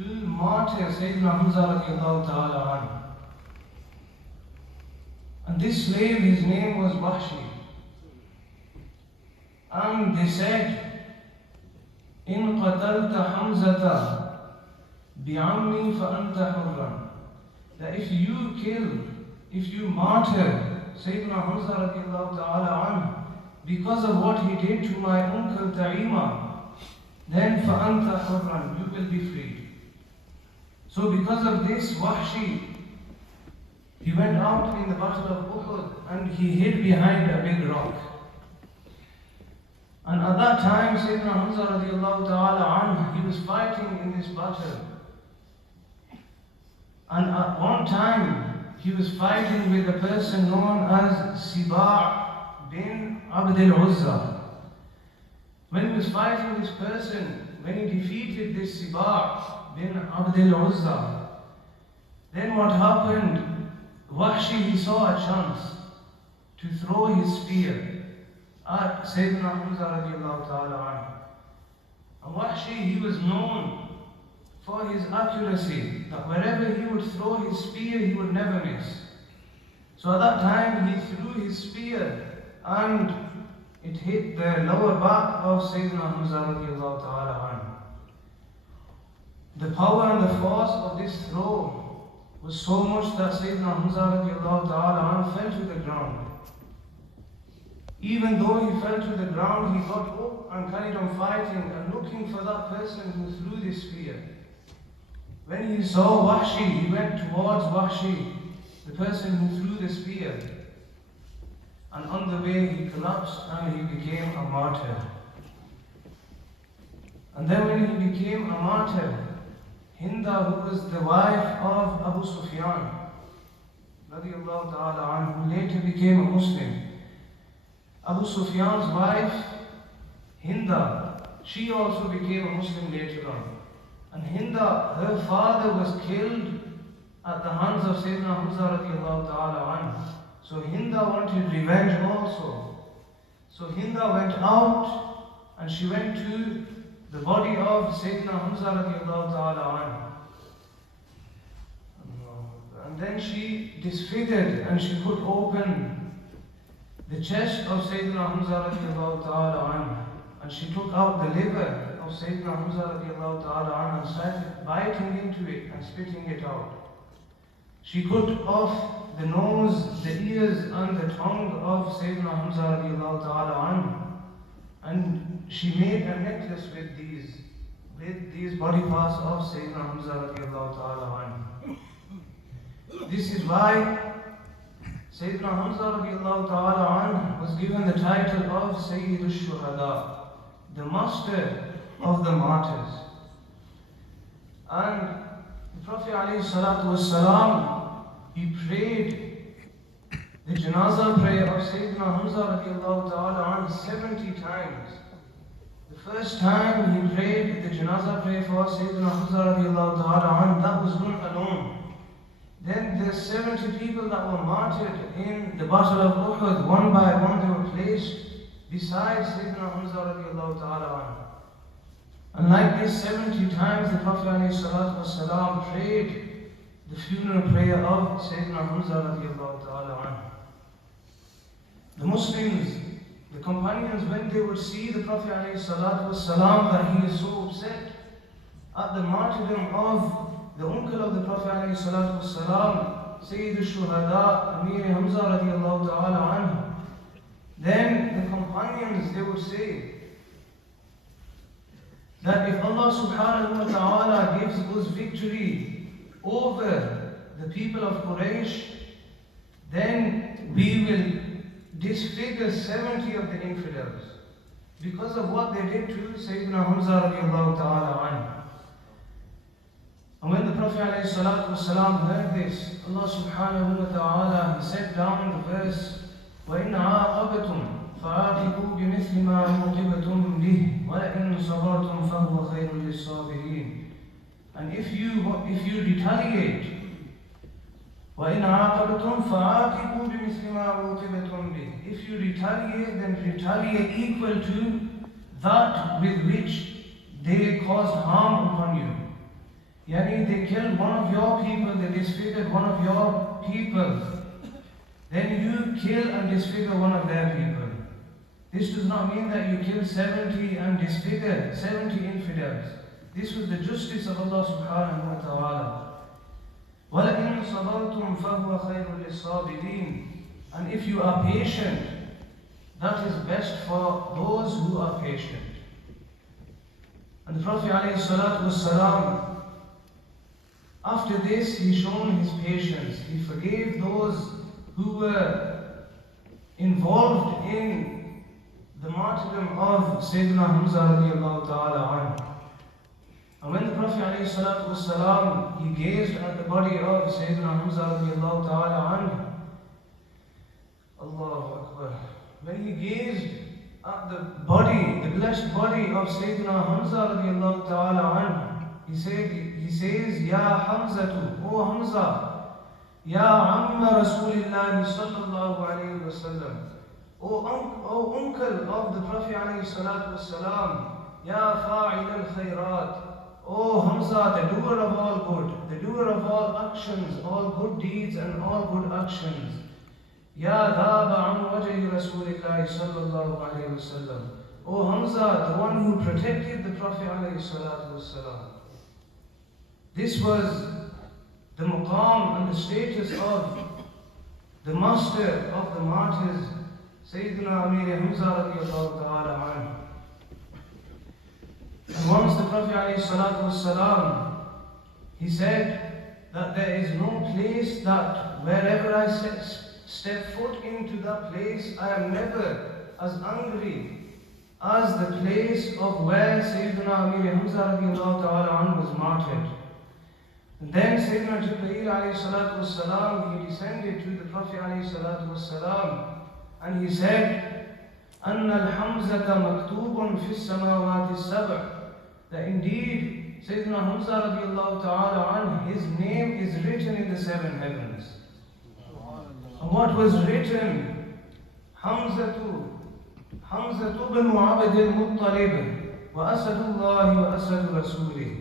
to martyr Sayyidina Hamza radiallahu ta'ala anhu. And this slave, his name was Wahshi. And they said, In qatalta Hamzata bi'ammi fa'anta hurran. That if you martyr Sayyidina Hamza radiallahu ta'ala anhu because of what he did to my uncle Ta'ima, then fa'anta hurran, you will be freed. So because of this, Wahshi, he went out in the battle of Uhud and he hid behind a big rock. And at that time, Sayyidina Hamza radiallahu ta'ala anhu, he was fighting in this battle. And at one time, he was fighting with a person known as Siba' bin Abd al-Uzza. When he was fighting this person, when he defeated this Siba' bin Abd al-Uzza, then what happened? Wahshi, he saw a chance to throw his spear at Sayyidina Hamza radiallahu ta'ala anhu. And Wahshi, he was known for his accuracy, that wherever he would throw his spear, he would never miss. So at that time, he threw his spear and it hit the lower back of Sayyidina Hamza radiallahu ta'ala anhu. The power and the force of this throw was so much that Sayyidina Hamza radiallahu ta'ala anhu fell to the ground. Even though he fell to the ground, he got up and carried on fighting and looking for that person who threw this spear. When he saw Wahshi, he went towards Wahshi, the person who threw the spear. And on the way he collapsed and he became a martyr. And then when he became a martyr, Hinda, who was the wife of Abu Sufyan, radiallahu ta'ala anhu, who later became a Muslim. Abu Sufyan's wife, Hinda, she also became a Muslim later on. And Hinda, her father was killed at the hands of Sayyidina Hamza radiallahu ta'ala anhu. So Hinda wanted revenge also. So Hinda went out and she went to the body of Sayyidina Hamza radiallahu ta'ala anhu. And then she disfigured and she put open the chest of Sayyidina Hamza radiallahu ta'ala anhu. And she took out the liver of Sayyidina Hamza radiallahu ta'ala anhu and started biting into it and spitting it out. She cut off the nose, the ears and the tongue of Sayyidina Hamza radiallahu ta'ala anhu. And she made a necklace with these body parts of Sayyidina Hamza radiallahu ta'ala anhu. This is why Sayyidina Hamza radiallahu ta'ala anhu was given the title of Sayyid al-Shuhada, the master of the martyrs. And the Prophet alayhi salatu wasalam, he prayed the janazah prayer of Sayyidina Hamza radiallahu ta'ala anhu 70 times. The first time he prayed the janazah prayer for Sayyidina Hamza radiallahu ta'ala anhu, that was done alone. Then the 70 people that were martyred in the battle of Uhud, one by one they were placed beside Sayyidina Hamza radiallahu ta'ala anhu. And like this 70 times the Prophet ﷺ prayed the funeral prayer of Sayyidina Hamza radiallahu ta'ala anhu. The Muslims, the companions, when they would see the Prophet ﷺ that he is so upset at the martyrdom of the uncle of the Prophet ﷺ, Sayyid al-Shuhada, Ameer Hamza radiallahu ta'ala anhu, then the companions, they would say that if Allah subhanahu wa ta'ala gives us victory over the people of Quraysh, then we will disfigure 70 of the infidels because of what they did to Sayyidina Hamza radiallahu ta'ala anhu. And when the Prophet ﷺ heard this, Allah subhanahu wa ta'ala, he set down the verse, وَإِنْ عَاقَبْتُمْ فَعَاقِبُوا بِمِثْلِ مَا عُوقِبْتُمْ بِهِ وَلَئِنْ صَبَرْتُمْ فَهُوَ خَيْرٌ لِلصَّابِرِينَ. And if you retaliate, وَإِنْ عَاقَبْتُمْ فَعَاقِبُوا بِمِثْلِ مَا عُوقِبْتُمْ بِهِ. If you retaliate, then retaliate equal to that with which they caused harm upon you. Yani they killed one of your people, they disfigured one of your people, then you kill and disfigure one of their people. This does not mean that you kill 70 and disfigure 70 infidels. This was the justice of Allah subhanahu wa ta'ala. وَلَئِن صَبَرْتُمْ فَهُوَ خَيْرٌ لِلصَّابِرِينَ. And if you are patient, that is best for those who are patient. And the Prophet ﷺ, after this, he shown his patience. He forgave those who were involved in the martyrdom of Sayyidina Hamza radiallahu ta'ala anhu. And when the Prophet ﷺ, he gazed at the body of Sayyidina Hamza radiallahu ta'ala anhu, Allahu Akbar. When he gazed at the body, the blessed body of Sayyidina Hamza radiallahu ta'ala anhu, he says, Ya Hamzatu, O Hamza, Ya Amma Rasulillah sallallahu alayhi wa sallam, O uncle of the Prophet alayhi salatu wasalam, Ya Fa'il al-Khayrat, O Hamza, the doer of all good, the doer of all actions, all good deeds and all good actions. Ya Dhaba an wajhi Rasulillah sallallahu alayhi wa sallam, O Hamza, the one who protected the Prophet alayhi salatu wasalam. This was the maqam and the status of the master of the martyrs, Sayyidina Ameer Hamza radiallahu ta'ala anhu. And once the Prophet ﷺ, he said that there is no place that wherever I step foot into that place, I am never as angry as the place of where Sayyidina Ameer Hamza radiallahu ta'ala anhu was martyred. And then Sayyidina Jibreel alayhi salatu wasalam, he descended to the Prophet alayhi salatu wasalam, and he said, أَنَّ الْحَمْزَةَ مَكْتُوبٌ فِي السَّمَاوَاتِ السَّبْعِ. That indeed, Sayyidina Hamza radiallahu ta'ala anhu, his name is written in the seven heavens. And what was written? Hamzatu banu Abd al-Muttalib, wa Asadullah wa Asadu Rasulih.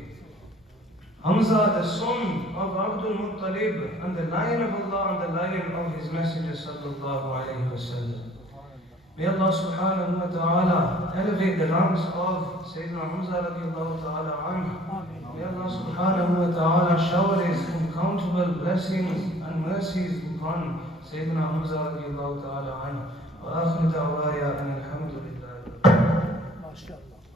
Hamza, the son of Abdul Muttalib, and the lion of Allah and the lion of His Messenger sallallahu alayhi wa sallam. May Allah subhanahu wa ta'ala elevate the ranks of Sayyidina Hamza radiallahu ta'ala anhu. May Allah subhanahu wa ta'ala shower His uncountable blessings and mercies upon Sayyidina Hamza radiallahu ta'ala anhu. Wa akhiru da'waya an alhamdulillah.